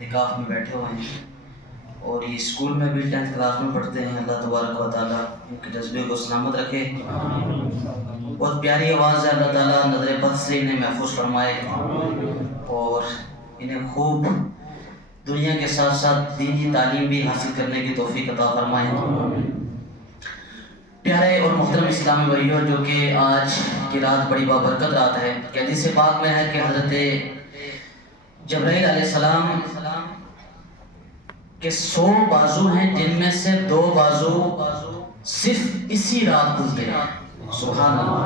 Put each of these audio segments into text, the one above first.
نکاح میں بیٹھے ہوئے ہیں اور یہ اسکول میں بھی 10th کلاس میں پڑھتے ہیں. اللہ تبارک و تعالیٰ ان کے جذبے کو سلامت رکھے. بہت پیاری آواز ہے. اللہ تعالیٰ نظر بد سے انہیں محفوظ فرمائے اور انہیں خوب دنیا کے ساتھ ساتھ دینی تعلیم بھی حاصل کرنے کی توفیق عطا فرمائے. پیارے اور محترم اسلامی بھائیوں، جو کہ آج کی رات بڑی بابرکت رات ہے، کہ حدیث پاک میں ہے کہ حضرت جبرائیل علیہ السلام کے 100 بازو ہیں، جن میں سے 2 بازو صرف اسی رات کھلتے ہیں. سبحان اللہ.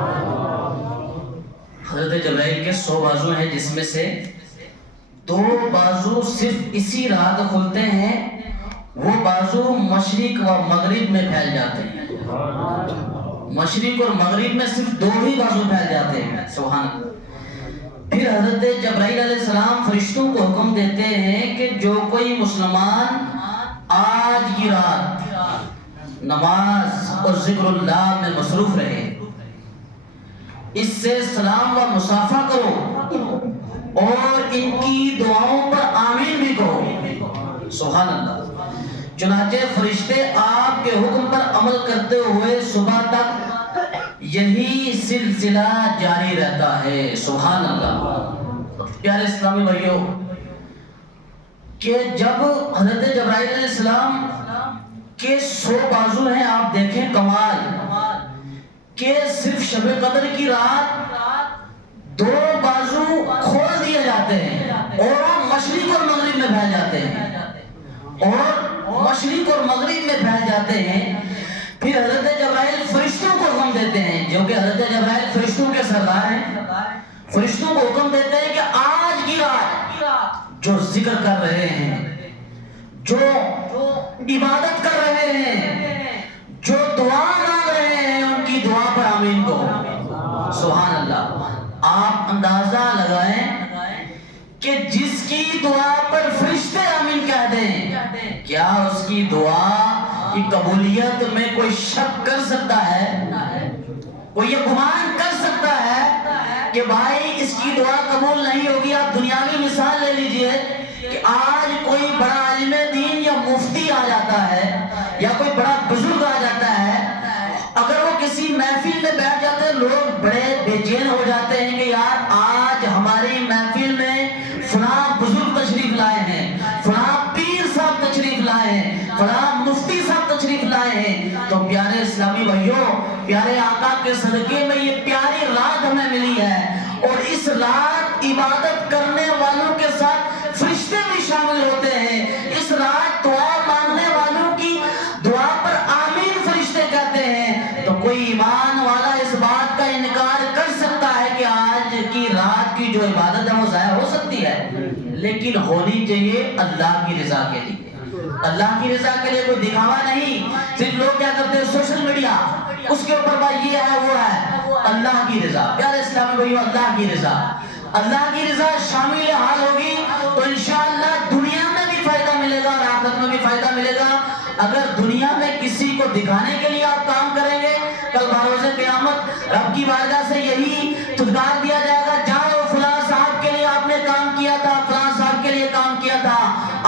حضرت جبرائیل کے 100 بازو ہیں جس میں سے 2 بازو صرف اسی رات کھلتے ہیں. وہ بازو مشرق و مغرب میں پھیل جاتے ہیں. مشرق اور مغرب میں صرف 2 ہی بازو پھیل جاتے ہیں. سبحان اللہ. پھر حضرت جبرائیل علیہ السلام فرشتوں کو حکم دیتے ہیں کہ جو کوئی مسلمان آج کی رات نماز اور ذکر اللہ میں مصروف رہے، اس سے سلام و مصافحہ کرو اور ان کی دعاؤں پر آمین بھی کہو. سبحان اللہ. چنانچہ فرشتے آپ کے حکم پر عمل کرتے ہوئے صبح تک یہی سلسلہ جاری رہتا ہے. سبحان اللہ. پیارے اسلامی بھائیوں، کہ جب حضرت جبرائیل علیہ السلام کے 100 بازو ہیں، آپ دیکھیں کمال، کہ صرف شب قدر کی رات 2 بازو کھول دیے جاتے ہیں اور مشرق اور مغرب میں پھیل جاتے ہیں پھر حضرت جبرائیل فرشتوں کو حکم دیتے ہیں، جو کہ حضرت جبرائیل فرشتوں کے سردار ہیں، فرشتوں کو حکم دیتے ہیں کہ آج کی رات جو ذکر کر رہے ہیں، جو عبادت کر رہے ہیں، جو دعا مانگ رہے ہیں، ان کی دعا پر آمین کہو. سبحان اللہ. آپ اندازہ لگائیں کہ جس کی دعا پر فرشتے آمین کہہ دیں، کیا اس کی دعا کی قبولیت میں کوئی شک کر سکتا ہے؟ کوئی یہ گمان کر سکتا ہے کہ بھائی اس کی دعا قبول نہیں ہوگی؟ آپ دنیاوی مثال لے لیجئے کہ آج کوئی بڑا عالم دین یا مفتی آ جاتا ہے یا کوئی بڑا بزرگ آ جاتا ہے، اگر وہ کسی محفل میں بیٹھ جاتے ہیں، لوگ بڑے بے چین ہو جاتے ہیں کہ یار آج ہماری محفل میں فلاں بزرگ تشریف لائے ہیں، فلاں پیر صاحب تشریف لائے ہیں، فلاں مفتی صاحب تشریف لائے ہیں. تو پیارے اسلامی بھائیوں، پیارے آقا کے صدقے میں یہ پیاری رات ہمیں ملی ہے، اور اس رات عبادت کرنے والوں کے ساتھ فرشتے بھی شامل ہوتے ہیں. اس رات دعا مانگنے والوں کی دعا پر آمین فرشتے کہتے ہیں. تو کوئی ایمان والا اس بات کا انکار کر سکتا ہے کہ آج کی رات کی جو عبادت ہے وہ ضائع ہو سکتی ہے؟ لیکن ہونی چاہیے اللہ کی رضا کے لیے. اللہ کی رضا کے لیے، کوئی دکھاوا نہیں. صرف لوگ کیا کرتے ہیں، سوشل میڈیا، اس کے اوپر بھائی یہ ہے وہ ہے. اللہ کی رضا، پیارے اسلامی بھائیوں، اللہ کی رضا، اللہ کی رضا شامل حال ہوگی تو انشاءاللہ دنیا میں بھی فائدہ ملے گا اور آخرت میں بھی فائدہ ملے گا. اگر دنیا میں کسی کو دکھانے کے لیے آپ کام کریں گے، کل بروز قیامت رب کی بارگاہ سے یہی تذکار دیا جائے گا، جاؤ فلاں صاحب کے لیے آپ نے کام کیا تھا، فلاں صاحب کے لیے کام کیا تھا،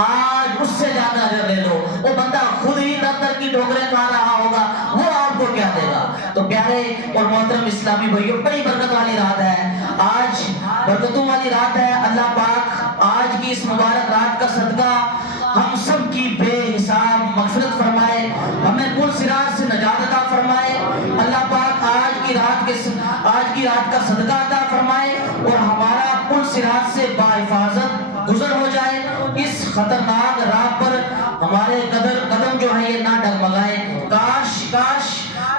آج اس سے زیادہ اجر لے لو. وہ بندہ خود ہی دفتر کی ٹھوکریں کھا رہا ہوگا، وہ آپ کو کیا دے گا؟ تو پیارے اور محترم اسلامی بھائیوں، بڑی برکت والی رات ہے آج، برکتوں والی رات ہے. اللہ پاک آج کی اس مبارک رات کا صدقہ ہم سب کی بے حساب مغفرت فرمائے، ہمیں کل صراط سے نجات عطا فرمائے. اللہ پاک آج کی رات کا صدقہ عطا فرمائے اور ہمارا کل صراط سے باحفاظت گزر ہو جائے. اس خطرناک راہ پر ہمارے قدم جو ہے یہ نہ ڈگمگائے. کاش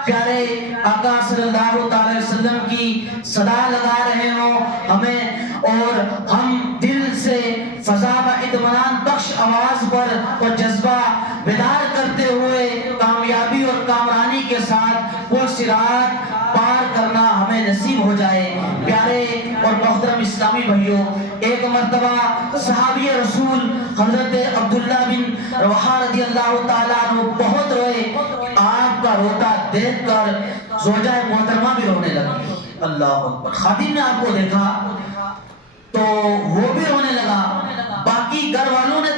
پیارے آقا صلی اللہ علیہ وسلم کی صدا لگا رہے ہوں ہمیں، اور ہم دل سے فضا و اطمینان بخش آواز پر اور جذبہ بیدار کرتے ہوئے کامیابی اور کامرانی کے ساتھ پل صراط پار کرنا ہمیں نصیب ہو جائے. پیارے اور محترم اسلامی بھائیوں، ایک مرتبہ صحابی رسول حضرت عبداللہ بن رواحہ رضی اللہ تعالیٰ عنہ بہت روئے. آپ کا روتا دیکھ کر زوجہ محترمہ بھی رونے لگی. اللہ اکبر. خادم نے آپ کو دیکھا تو وہ بھی رونے لگا، باقی گھر والوں نے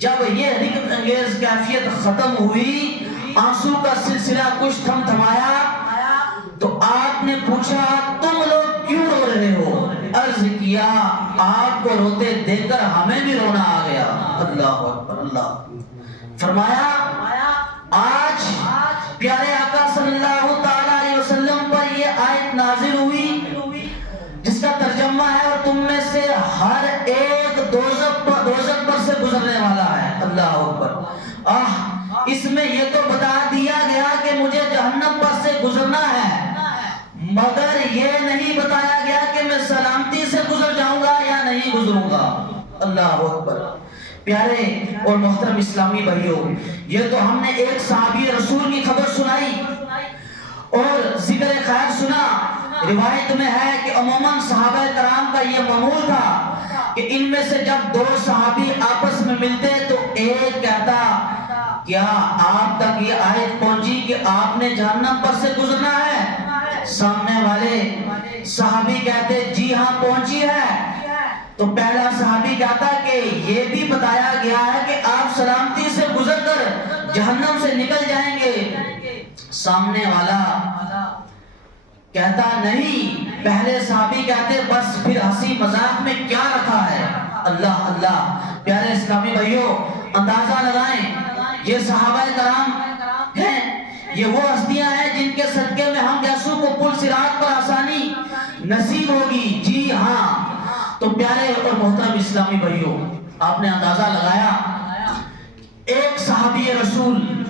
جب یہ حرکت انگیز کیفیت ختم ہوئی، آنسو کا سلسلہ کچھ تھم تھمایا، تو آپ نے پوچھا تم لوگ کیوں رو رہے ہو؟ عرض کیا آپ کو روتے دیکھ کر ہمیں بھی رونا آ گیا۔ اللہ اکبر، اللہ۔ فرمایا آج پیارے آقا صلی اللہ تعالی علیہ وسلم پر یہ آیت نازل ہوئی جس کا ترجمہ ہے اور تم میں سے ہر ایک دوزخ پر سے گزرنے والا ہے۔ اللہ اکبر۔ اس میں یہ تو بتا دیا گیا کہ مجھے جہنم پر سے گزرنا ہے، مگر یہ نہیں بتایا گیا کہ میں سلامتی سے گزر جاؤں گا یا نہیں گزروں گا۔ اللہ اکبر۔ پیارے اور محترم اسلامی بھائیوں، یہ تو ہم نے ایک صحابی رسول کی خبر سنائی اور ذکر خیر سنا۔ روایت میں ہے کہ عموماً صحابہ کرام کا یہ معمول تھا کہ ان میں سے جب دو صحابی آپس میں ملتے تو ایک کہتا کیا آپ تک یہ آیت پہنچی کہ آپ نے جہنم پر سے گزرنا ہے؟ سامنے والے صحابی کہتے جی ہاں پہنچی ہے۔ تو پہلا صحابی کہتا کہ یہ بھی بتایا گیا ہے کہ آپ سلامتی سے گزر کر جہنم سے نکل جائیں گے۔ سامنے والا کہتا نہیں۔ پہلے صحابی کہتے بس پھر ہنسی مذاق میں کیا رکھا ہے۔ اللہ اللہ۔ پیارے اسلامی بھائیوں، اندازہ لگائیں یہ صحابہ کرام ہیں، یہ وہ ہستیاں ہیں جن کے صدقے میں ہم جیسوں کو پل صراط پر آسانی نصیب ہوگی۔ جی ہاں۔ تو پیارے اور محترم اسلامی بھائیوں، آپ نے اندازہ لگایا ایک صحابی رسول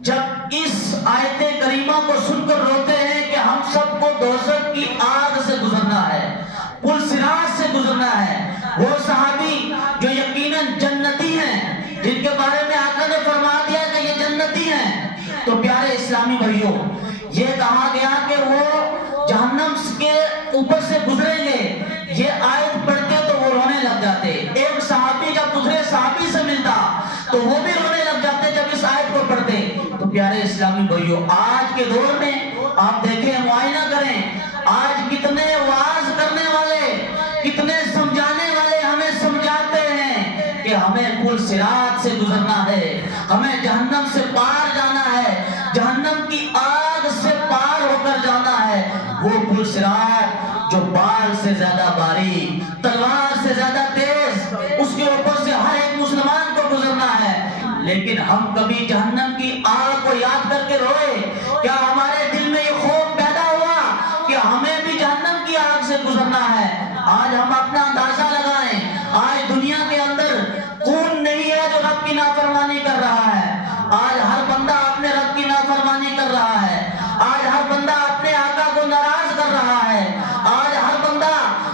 جب اس آیت کریمہ کو سن کر روتے ہیں کہ ہم سب کو دوزخ کی آگ سے گزرنا ہے، پل صراط سے گزرنا ہے، وہ صحابی جو یقیناً جنتی ہیں، جن کے بارے میں آقا نے فرما دیا کہ یہ جنتی ہیں، تو پیارے اسلامی بھائیوں یہ کہا گیا کہ وہ جہنم کے اوپر سے گزریں گے۔ یہ آیت پڑھتے تو وہ رونے لگ جاتے۔ ایک صحابی جب دوسرے صحابی سے ملتا تو وہ بھی رونے لگ جاتے جب اس آیت کو پڑھتے۔ تو پیارے اسلامی بھائیوں، آج کے دور میں آپ دیکھیں، معائنہ کریں، آج کتنے وعظ کرنے والے، کتنے سمجھانے والے ہمیں سمجھاتے ہیں کہ ہمیں پل صراط سے گزرنا ہے، ہمیں جہنم سے پار جانا ہے، جہنم کی آگ سے پار ہو کر جانا ہے۔ وہ پل صراط جو بال سے زیادہ باریک، تلوار سے زیادہ تیز، اس کے اوپر سے ہر ایک مسلمان کو گزرنا ہے۔ لیکن ہم کبھی جہنم کی آگ کو یاد کر کے روئے؟ کیا ہمارے دل میں یہ خوف پیدا ہوا کہ ہمیں بھی جہنم کی آگ سے گزرنا ہے؟ آج ہم اپنا اندازہ لگائیں، آج دنیا کے اندر کون نہیں ہے جو رب کی نافرمانی کر رہا ہے؟ آج ہر بندہ اپنے رب کی نافرمانی کر رہا ہے، آج ہر بندہ اپنے آقا کو ناراض کر رہا ہے، آج ہر بندہ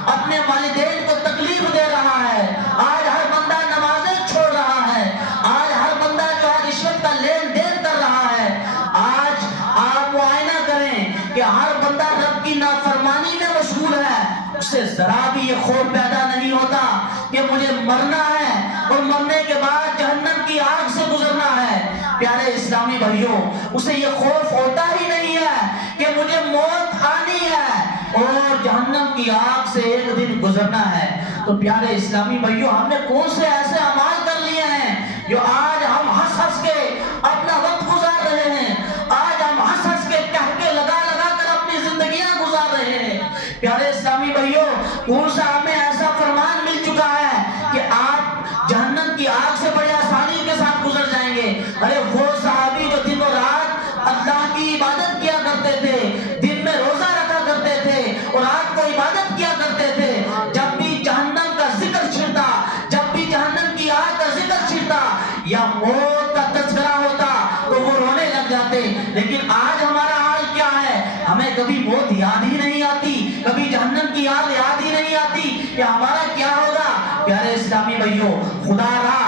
اپنے والدین کو تکلیف دے رہا ہے، آج ہر بندہ نمازیں چھوڑ رہا ہے، آج ہر بندہ جو ہے رشوت کا لین دین کر رہا ہے۔ آج آپ معائنہ کریں کہ ہر بندہ رب کی نافرمانی میں مشغول ہے، اسے ذرا بھی یہ خوف پیدا نہیں ہوتا کہ مجھے مرنا ہے اور مرنے کے بعد جہنم کی آگ سے گزرنا ہے۔ پیارے اسلامی بھائیوں، اسے یہ خوف ہوتا ہی نہیں ہے کہ مجھے موت آنی ہے اور جہنم کی آگ سے ایک دن گزرنا ہے۔ تو پیارے اسلامی بھائیوں، ہم نے کون سے ایسے اعمال کر لیے ہیں جو آج ہم ہنس ہنس کے اپنا وقت گزار رہے ہیں، آج ہم ہنس ہنس کے ٹہکے لگا لگا کر اپنی زندگیاں گزار رہے ہیں۔ پیارے اسلامی بھائیوں، کون سا ہمیں ایسا فرمان مل چکا ہے کہ آپ جہنم کی آگ سے بڑی آسانی کے ساتھ گزر جائیں گے؟ ارے وہ صحابی جو دن و رات اللہ کی عبادت کیا کرتے تھے، دن میں روزہ رکھا کرتے تھے اور رات کو عبادت کیا کرتے تھے، جب بھی جہنم کا ذکر چھڑتا، جب بھی جہنم کی آگ کا ذکر چھڑتا یا موت کا تذکرہ ہوتا تو وہ رونے لگ جاتے۔ لیکن آج ہمارا حال کیا ہے؟ ہمیں کبھی موت یاد ہی نہیں آتی، کبھی جہنم کی آگ یاد ہی نہیں آتی کہ ہمارا کیا ہوگا۔ پیارے اسلامی بھائیوں، خدا را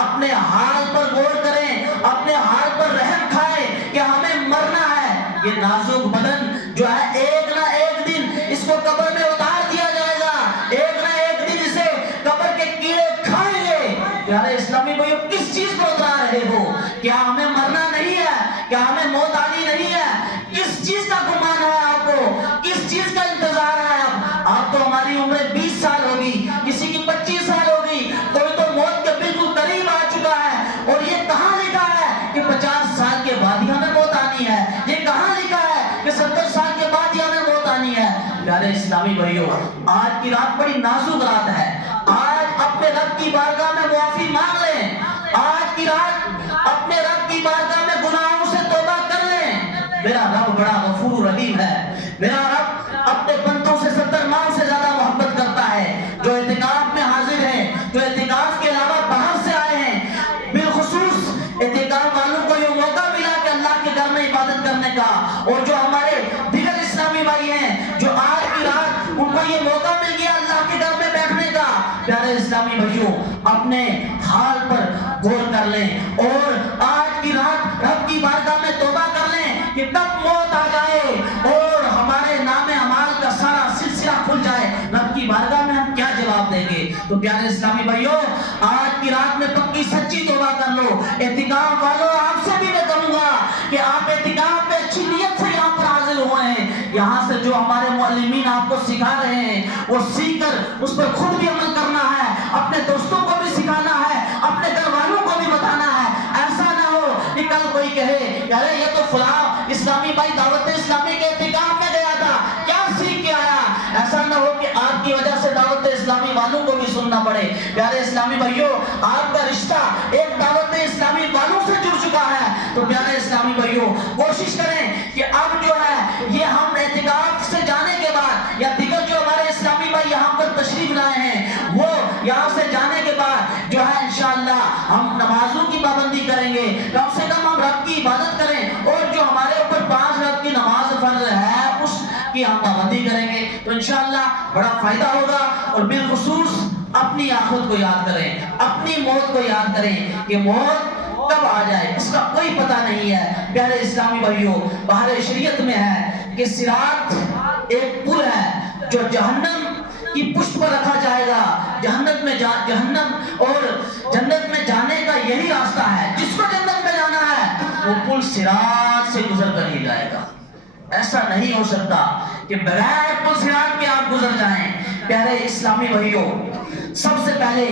اپنے حال پر غور کریں، اپنے حال پر رحم کھائیں کہ ہمیں مرنا ہے۔ یہ نازک بدن جو ہے ایک نہ ایک دن اس کو قبر میں اتار دیا جائے گا، ایک نہ ایک دن اسے قبر کے کیڑے کھائیں گے۔ پیارے اسلامی بھائیوں، کس چیز پر اترا رہے ہو؟ کیا ہمیں مرنا نہیں ہے؟ کیا ہمیں موت آنی نہیں ہے؟ کس چیز کا گمان ہے آپ کو؟ کس چیز کا انتظار ہے؟ آپ تو ہماری عمر 20 سال ہوگی، کسی کی 25 سال ہوگی، کوئی تو موت کے بالکل قریب آ چکا ہے۔ بھائیو، آج کی رات بڑی نازک رات ہے. آج اپنے رب کی بارگاہ میں معافی مانگ لیں. آج کی رات اپنے رب کی بارگاہ میں گناہوں سے توبہ کر لیں. میرا رب بڑا غفور رحیم ہے. میرا رب اپنے بندوں سے 70 ماہ سے زیادہ محبت کرتا ہے. جو اعتکاف میں حاضر ہیں، جو اعتکاف کے علاوہ باہر سے آئے ہیں، بالخصوص اعتکاف والوں کو یہ موقع ملا کہ اللہ کے گھر میں عبادت کرنے کا، اور جو ہمارے دیگر اسلامی بھائی ہیں جو آج کی رات ان کو یہ موقع مل گیا اللہ کے گھر میں بیٹھنے کا، پیارے اسلامی بھائیوں اپنے حال پر غور کر لیں اور آج کی رات رب کی بارگاہ میں توبہ کر لیں کہ کب موت آ جائے اور ہمارے نام اعمال کا سارا سلسلہ کھل جائے، رب کی بارگاہ میں ہم کیا جواب دیں گے. تو پیارے اسلامی بھائیوں آج کی رات میں پکی سچی توبہ کر لو. اعتکاف والوں آپ سے بھی میں کہوں گا کہ آپ اعتکاف میں اچھی نیت سے یہاں پر حاضر ہوئے ہیں. یہاں سے جو ہمارے معلمین آپ کو سکھا رہے ہیں وہ سیکھ کر اس پر خود بھی عمل کرنا ہے، اپنے دوستوں کو بھی سکھانا ہے، اپنے گھر والوں کو بھی بتانا ہے. ایسا نہ ہو کہ کل کوئی کہے کہ ارے یہ تو فلاں اسلامی بھائی دعوت اسلامی کے اعتکاف میں گیا تھا، کیا سیکھ کے آیا. ایسا نہ ہو کہ آپ کی وجہ سے دعوت اسلامی والوں کو بھی سننا پڑے. پیارے اسلامی بھائیوں آپ کا رشتہ ایک دعوت اسلامی والوں سے جڑ چکا ہے. تو پیارے اسلامی بھائیوں کوشش کریں کہ اب جو ہے یہ ہم اعتکاف سے جانے کے بعد یا دیگر جو ہمارے اسلامی بھائی یہاں پر تشریف لائے ہیں وہ یہاں سے جانے کے بعد جو ہے انشاءاللہ ہم نمازوں کی پابندی کریں گے. کم سے کم ہم رب کی عبادت کریں اور جو ہمارے اوپر 5 وقت کی نماز فرض ہے اس کی ہم پابندی کریں گے تو انشاءاللہ بڑا فائدہ ہوگا. اور بالخصوص اپنی آخرت کو یاد کریں، اپنی موت کو یاد کریں کہ موت کب آ جائے اس کا کوئی پتہ نہیں ہے. پیارے اسلامی بھائیوں بحر شریعت میں ہے کہ صراط ایک پل ہے جو جہنم کی پشت پر رکھا جائے گا. جہنم اور جنت میں جانے کا یہی راستہ ہے. جس کو جنت میں جانا ہے وہ پل صراط سے گزر کر ہی جائے گا. ایسا نہیں ہو سکتا کہ بغیر پل صراط کے آپ گزر جائیں. پیارے اسلامی بھائیوں سب سے پہلے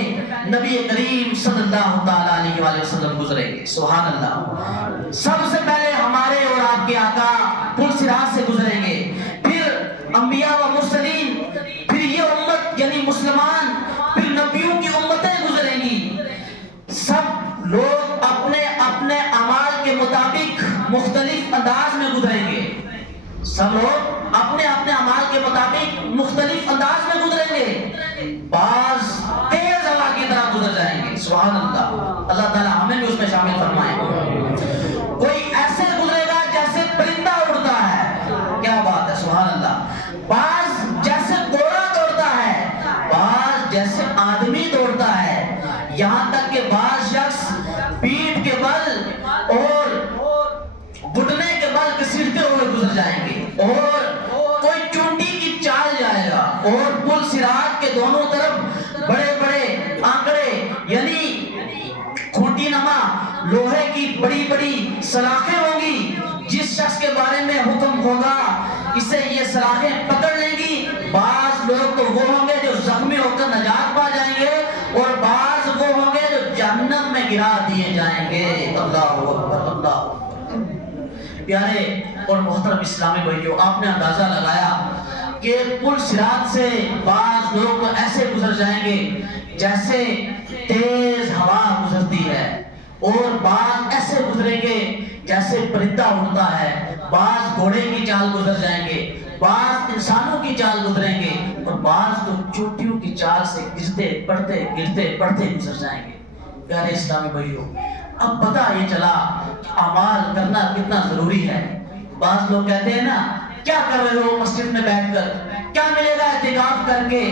نبی کریم صلی اللہ تعالی علیہ وآلہ وسلم گزرے گے. سبحان اللہ. سب سے پہلے ہمارے اور آپ کے آقا پل صراط سے گزریں گے، پھر انبیاء و مرسلین، پھر یہ امت یعنی مسلمان، پھر نبیوں کی امتیں گزریں گی. سب لوگ اپنے اپنے اعمال کے مطابق مختلف انداز میں گزریں گے. سب لوگ اپنے اپنے اعمال کے مطابق مختلف انداز میں گزریں گے. بعض تیز ہوا کی طرح گزر جائیں گے. سبحان اللہ. اللہ تعالی ہمیں بھی اس میں شامل فرمائے. کوئی ایسے گزرے گا جیسے پرندہ اڑتا ہے. کیا بات ہے. سبحان اللہ. بعض جیسے گھوڑا دوڑتا ہے، بعض جیسے آدمی دوڑتا ہے، یہاں تک کہ بعض شخص پیٹھ کے بل اور گھٹنے کے بل گھسیٹتے ہوئے گزر جائیں گے، اور کوئی چونٹی کی چال جائے گا. اور پل صراط کے دونوں طرف بڑے بڑے آنکڑے یعنی کھوٹی نما لوہے کی بڑی بڑی سلاخیں ہوں گی. جس شخص کے بارے میں حکم ہوگا اسے یہ سلاخیں پکڑ لیں گی. بعض لوگ تو وہ ہوں گے جو زخمی ہو کر نجات پا جائیں گے، اور بعض وہ ہوں گے جو جہنم میں گرا دیے جائیں گے. اللہ اکبر. اللہ. پیارے اور محترم اسلامی بھائیوں آپ نے اندازہ لگایا کہ پل صراط سے بعض لوگ ایسے گزر جائیں گے جیسے تیز ہوا گزرتی ہے، اور بعض ایسے گزریں گے جیسے پرندہ اڑتا ہے. بعض گھوڑے کی چال گزر جائیں گے، بعض انسانوں کی چال گزریں گے، اور بعض تو چوٹیوں کی چال سے گرتے پڑتے گزر جائیں گے. پیارے اسلامی بھائیوں اب پتہ یہ چلا اعمال کرنا کتنا ضروری ہے. بعض لوگ کہتے ہیں نا کیا کر رہے ہو مسجد میں بیٹھ کر، کیا ملے گا اعتکاف کر کے،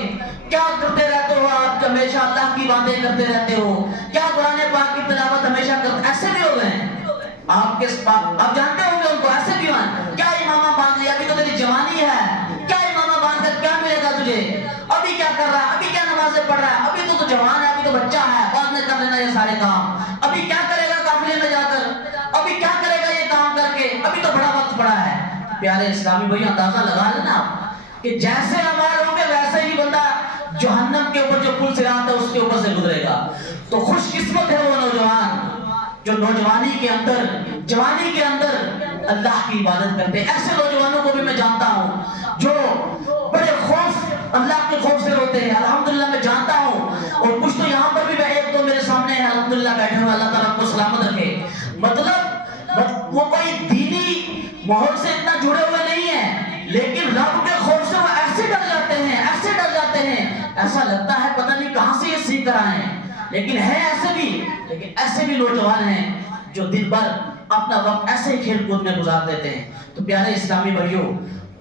کیا کرتے رہتے ہو آپ ہمیشہ اللہ کی باتیں کرتے رہتے ہو، کیا قرآن پاک کی تلاوت ہمیشہ کرتے. ایسے بھی ہو گئے ہیں آپ کے آپ جانتے ہوں گے ان کو. ایسے بھی ہیں کیا امامہ باندھ لیا، ابھی تو تیری جوانی ہے، کیا امامہ باندھ کر کیا ملے گا تجھے، ابھی کیا کر رہا ہے، ابھی کیا نمازیں پڑھ رہا ہے، ابھی تو جوان ہے، ابھی تو بچہ ہے، بعد میں کر لینا یہ سارے کام، ابھی کیا کرے گا قافلے میں جا کر، ابھی کیا کرے گا یہ کام کر کے، ابھی تو بڑا وقت پڑا ہے. پیارے اسلامی بھائی اندازہ لگا لینا کہ جیسے اعمال ہوں گے ویسے ہی بندہ جہنم کے اوپر جو پل صراط ہے اس کے اوپر سے گزرے گا. تو خوش قسمت ہے وہ نوجوان جو نوجوانی کے اندر جوانی کے اندر اللہ کی عبادت کرتے ہیں. ایسے نوجوانوں کو بھی میں جانتا ہوں جو بڑے خوف اللہ کے خوف سے روتے ہیں. الحمدللہ میں جانتا ہوں, اور کچھ تو یہاں پر بھی ایک دو میرے سامنے ہے الحمدللہ بیٹھے ہوئے, اللہ تعالیٰ کو سلامت رکھے. مطلب وہ کوئی دینی ماحول سے اتنا جڑے ہوئے نہیں ہیں, لیکن رب کے خوف سے وہ ایسے ڈر جاتے ہیں, ایسے ڈر جاتے ہیں, ایسا لگتا ہے پتہ نہیں کہاں سے یہ سیکھ کر آئے ہیں. لیکن ہے ایسے بھی, لیکن ایسے بھی نوجوان ہیں جو دن بھر اپنا وقت ایسے کھیل کود میں گزار دیتے ہیں. تو پیارے اسلامی بھائیوں,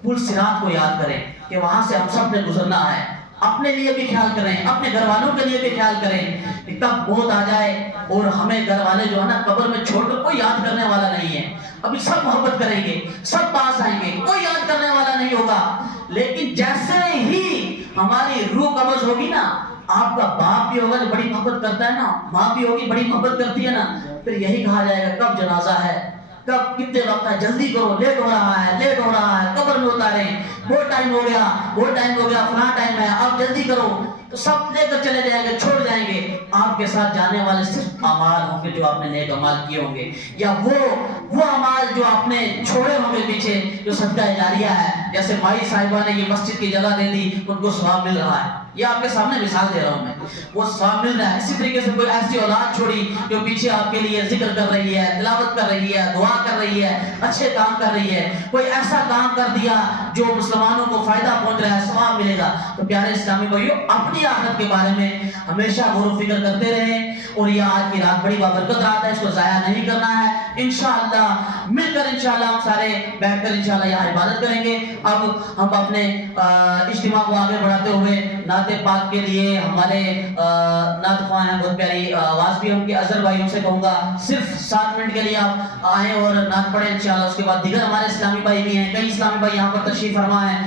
پل صراط کو یاد کریں کہ وہاں سے ہم سب نے گزرنا ہے. اپنے لیے بھی خیال کریں, اپنے گھر والوں کے لیے بھی خیال کریں کہ کب موت آ جائے اور ہمیں گھر والے جو ہے نا قبر میں چھوڑ کر کوئی یاد کرنے والا نہیں ہے. ابھی سب محبت کریں گے, سب پاس آئیں گے, کوئی یاد کرنے والا نہیں ہوگا. لیکن جیسے ہی ہماری روح قبض ہوگی نا, آپ کا باپ بھی ہوگا جو بڑی محبت کرتا ہے نا, ماں بھی ہوگی بڑی محبت کرتی ہے نا, پھر یہی کہا جائے گا کب جنازہ ہے, کب کتنے وقت ہے, جلدی کرو, لیٹ ہو رہا ہے, لیٹ ہو رہا ہے, قبر میں اتاریں, وہ ٹائم ہو گیا, وہ ٹائم ہو گیا, فلاں ٹائم ہے, اب جلدی کرو. تو سب لے کر چلے جائیں گے, چھوڑ جائیں گے. آپ کے ساتھ جانے والے صرف اعمال ہوں گے جو آپ نے نیک اعمال کیے ہوں گے, یا وہ اعمال جو آپ نے چھوڑے ہوں گے پیچھے, جو صدقہ جاریہ ہے. جیسے مائی صاحبہ نے یہ مسجد کی جگہ دے دی, ان کو ثواب مل رہا ہے. یہ آپ کے سامنے مثال دے رہا ہوں میں, وہ ثواب مل رہا ہے. اسی طریقے سے کوئی ایسی اولاد چھوڑی جو پیچھے آپ کے لیے ذکر کر رہی ہے, تلاوت کر رہی ہے, دعا کر رہی ہے, اچھے کام کر رہی ہے, کوئی ایسا کام کر دیا جو مسلمانوں کو فائدہ پہنچ رہا ہے, ثواب ملے گا. تو پیارے اسلامی بھائیوں, اپنی آخرت کے بارے میں ہمیشہ غور و فکر کرتے رہیں. اور یہ آج کی رات بڑی بابرکت رات ہے, اس کو ضائع نہیں کرنا ہے. انشاءاللہ مل کر انشاءاللہ ہم سارے بیٹھ کر انشاءاللہ یہاں عبادت کریں گے. اب ہم اپنے اجتماع کو آگے بڑھاتے ہوئے نعت پاک کے لیے ہمارے نعت خواہ ہیں, بہت پیاری آواز بھی ہم کی اظہر بھائیوں سے کہوں گا صرف 7 منٹ کے لیے آپ آئیں اور نعت پڑھیں انشاءاللہ. اس کے بعد دیگر ہمارے اسلامی بھائی بھی ہیں, کئی اسلامی بھائی یہاں پر تشریف فرما ہیں,